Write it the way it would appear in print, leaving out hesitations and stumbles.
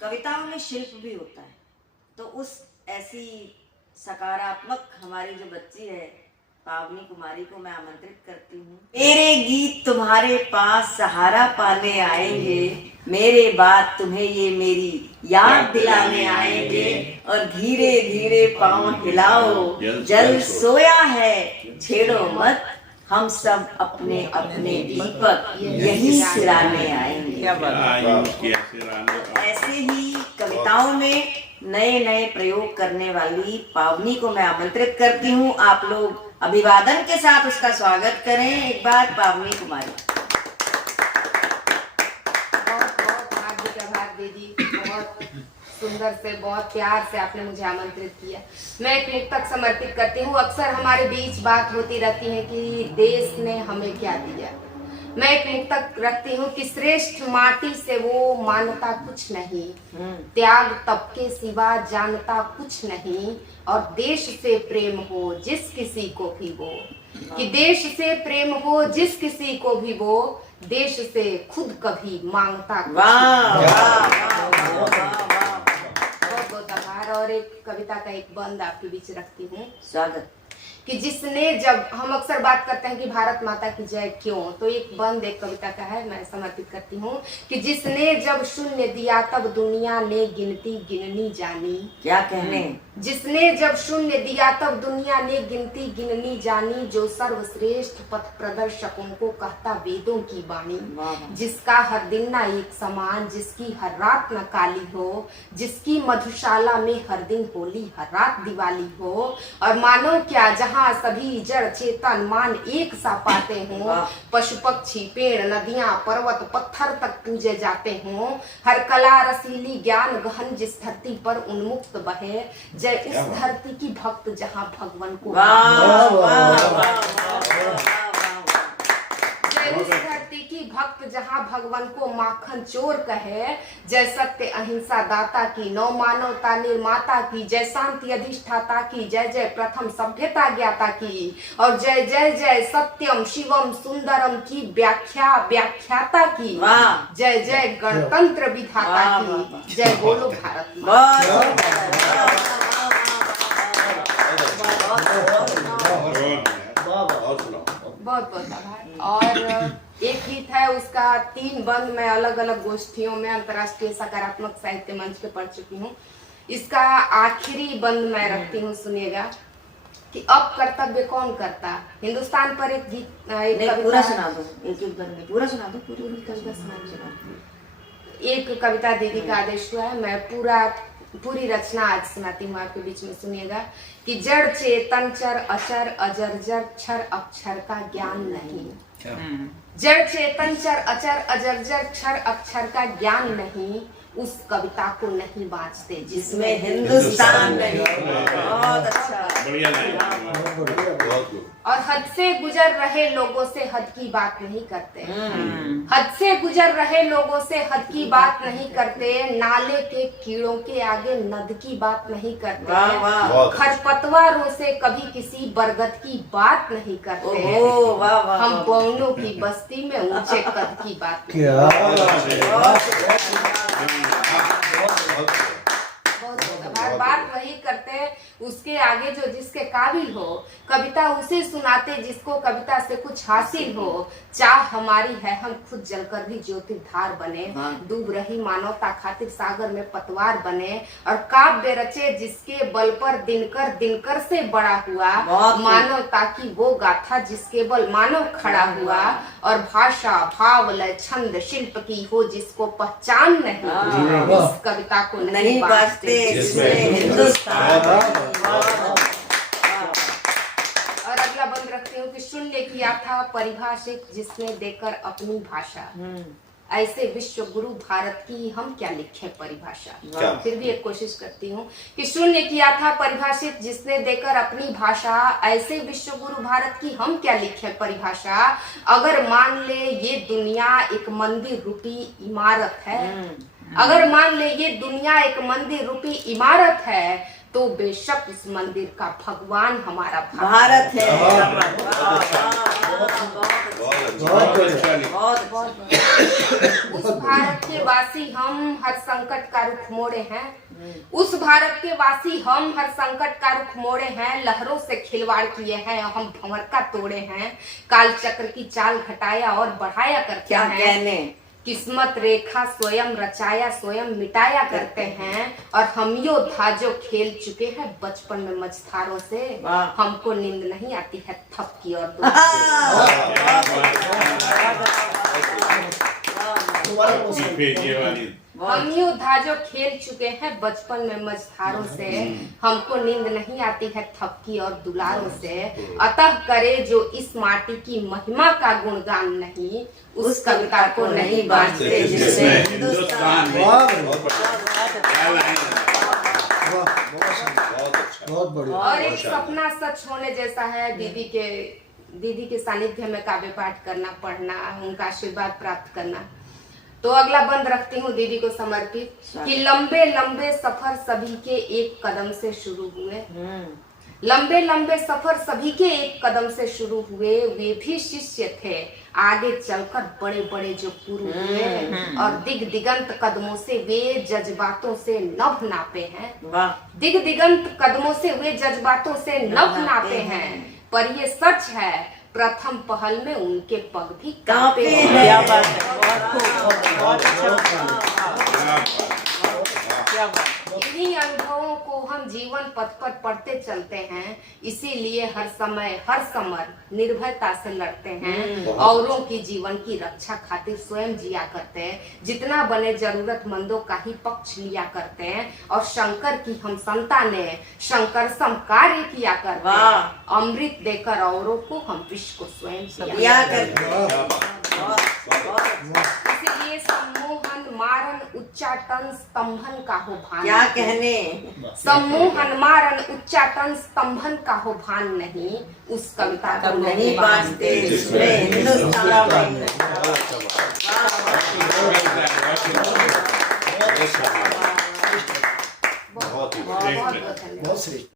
कविताओं में शिल्प भी होता है। तो उस ऐसी सकारात्मक हमारी जो बच्ची है पावनी कुमारी को मैं आमंत्रित करती हूँ। मेरे गीत तुम्हारे पास सहारा पाने आएंगे, मेरे बात तुम्हें ये मेरी याद दिलाने आएंगे, और धीरे धीरे पाँव हिलाओ, जल सोया है छेड़ो मत, हम सब अपने अपने दीपक यही सिराने आएंगे। ऐसे ही कविताओं में नए नए प्रयोग करने वाली पावनी को मैं आमंत्रित करती हूँ। आप लोग अभिवादन के साथ उसका स्वागत करें एक बार पावनी कुमारी। बहुत बहुत हार्दिक आभार दीदी, बहुत सुंदर से बहुत प्यार से आपने मुझे आमंत्रित किया। मैं एक मुक्तक समर्पित करती हूँ। अक्सर हमारे बीच बात होती रहती है कि देश ने हमें क्या दिया। मैं एक मुक्तक रखती हूँ कि श्रेष्ठ माटी से वो मानता कुछ नहीं, त्याग तप के सिवा जानता कुछ नहीं, और देश से प्रेम हो जिस किसी को भी वो, कि देश से प्रेम हो जिस किसी को भी वो, देश से खुद कभी मांगता कुछ नहीं। बहुत बहुत आभार। और एक कविता का एक बंद आपके बीच रखती हूँ। स्वागत। कि जिसने, जब हम अक्सर बात करते हैं कि भारत माता की जय क्यों, तो एक बंद एक कविता का है, मैं समर्पित करती हूँ कि जिसने जब शून्य दिया तब दुनिया ने गिनती गिननी जानी। क्या कहने। जिसने जब शून्य दिया तब दुनिया ने गिनती गिननी जानी, जो सर्वश्रेष्ठ पथ प्रदर्शकों को कहता वेदों की वाणी, जिसका हर दिन ना एक समान, जिसकी हर रात न काली हो, जिसकी मधुशाला में हर दिन होली हर रात दिवाली हो, और मानो क्या जहाँ सभी जड़ चेतन मान एक सा पाते हों, पशु पक्षी पेड़ नदियां पर्वत पत्थर तक पूजे जाते हों, हर कला रसीली ज्ञान गहन जिस धरती पर उन्मुक्त बहे, जय उस धरती की भक्त जहाँ भगवान को, जय उस धरती की भक्त जहाँ भगवान को माखन चोर कहे, जय सत्य अहिंसा दाता की, नौ मानवता निर्माता की, जय शांति अधिष्ठाता की, जय जय प्रथम सभ्यता ज्ञाता की, और जय जय जय सत्यम शिवम सुंदरम की व्याख्या व्याख्याता की, जय जय गणतंत्र विधाता की, जय बोलो भारत माता। बहुत बहुत आभार। और एक गीत है, उसका 3 बंद मैं अलग अलग गोष्ठियों में अंतर्राष्ट्रीय सकारात्मक साहित्य मंच पे पढ़ चुकी हूँ। इसका आखिरी बंद मैं रखती हूँ, सुनिएगा कि अब कर्तव्य कौन करता। हिंदुस्तान पर एक गीत, एक पूरा सुना दो, एक एक बंद में पूरा सुना दो, पूरी कविता सुना दो। एक कविता दीदी का आदेश हुआ है, मैं पूरी रचना आज सुनाती हूँ आपके बीच में, सुनिएगा कि जड़ चेतन चर अचर अजर जर क्षर अक्षर का ज्ञान नहीं, जड़ चेतन चर अचर अजर जर क्षर अक्षर का ज्ञान नहीं, उस कविता को नहीं बाँचते जिसमें हिंदुस्तान नहीं। बहुत अच्छा, और हद से गुजर रहे लोगों से हद की बात नहीं करते, हद से गुजर रहे लोगों से हद की बात नहीं करते, नाले के कीड़ों के आगे नद की बात नहीं करते, खरपतवारों से कभी किसी बरगद की बात नहीं करते, हम बौनों की बस्ती में ऊंचे कद की बात नहीं बात वही करते हैं, उसके आगे जो जिसके काबिल हो, कविता उसे सुनाते जिसको कविता से कुछ हासिल हो, चाह हमारी है हम खुद जलकर भी ज्योतिर्धार बने, डूब रही मानवता खातिर सागर में पतवार बने, और काव्य रचे जिसके बल पर दिनकर दिनकर से बड़ा हुआ, मानवता की वो गाथा जिसके बल मानव खड़ा हुआ, और भाषा भाव लय छंद शिल्प की हो जिसको पहचान नहीं, इस कविता को नहीं बाँचते हिंदुस्तान। और अगला बंद रखती हूँ कि शून्य किया था परिभाषित जिसने देकर अपनी भाषा, ऐसे विश्व गुरु भारत की हम क्या लिखे परिभाषा। फिर भी एक कोशिश करती हूँ कि शून्य किया था परिभाषित जिसने देकर अपनी भाषा, ऐसे विश्व गुरु भारत की हम क्या लिखे परिभाषा, अगर मान ले ये दुनिया एक मंदिर रूपी इमारत है, अगर मान ले ये दुनिया एक मंदिर रूपी इमारत है, तो बेशक उस मंदिर का भगवान हमारा भारत है। बहुत उस भारत के वासी हम हर संकट का रुख मोड़े हैं। उस भारत के वासी हम हर संकट का रुख मोड़े हैं। लहरों से खिलवाड़ किए हैं, हम भंवर का तोड़े हैं। काल चक्र की चाल घटाया और बढ़ाया करते क्या हैं। कहने, किस्मत रेखा स्वयं रचाया स्वयं मिटाया करते हैं। और हम योद्धा जो खेल चुके हैं बचपन में मझधारों से, वाह। हमको नींद नहीं आती है थपकी और दो। हम योद्धा जो खेल चुके हैं बचपन में मझधारों से, हमको नींद नहीं आती है थपकी और दुलारों से। अतः करे जो इस माटी की महिमा का गुणगान नहीं, उस कविता को नहीं बांटते जिसमें हिंदुस्तान। बहुत बढ़िया। और एक सपना सच होने जैसा है, दीदी के सानिध्य में काव्य पाठ करना, पढ़ना, उनका आशीर्वाद प्राप्त करना। तो अगला बंद रखती हूँ दीदी को समर्पित कि लंबे लंबे सफर सभी के एक कदम से शुरू हुए। लंबे लंबे सफर सभी के एक कदम से शुरू हुए। वे भी शिष्य थे, आगे चलकर बड़े बड़े जो गुरु हुए। और दिग दिगंत कदमों से वे जज्बातों से नभ नापे हैं। दिग दिगंत कदमों से वे जज्बातों से नभ नापे हैं। पर ये सच है प्रथम पहल में उनके पग भी कांपे हैं। क्या बात है, बहुत इन्हीं अनुभवों को हम जीवन पथ पर पढ़ते चलते हैं। इसीलिए हर समय निर्भयता से लड़ते हैं। औरों की जीवन की रक्षा खातिर स्वयं जिया करते हैं। जितना बने जरूरतमंदों का ही पक्ष लिया करते हैं। और शंकर की हम संतानें शंकर सम कार्य किया करते हैं। अमृत देकर औरों को हम विश्व को स्वयं दिया करते हैं। इसीलिए सम्मोहन मारन उच्चाटन स्तंभन का हो भान। क्या कहने, सम्मोहन मारन उच्चाटन स्तंभन का हो भान नहीं, उस कविता को नहीं बांटते जिसमें हिंदुस्तान। बहुत धन्यवाद। बहुत श्रेष्ठ।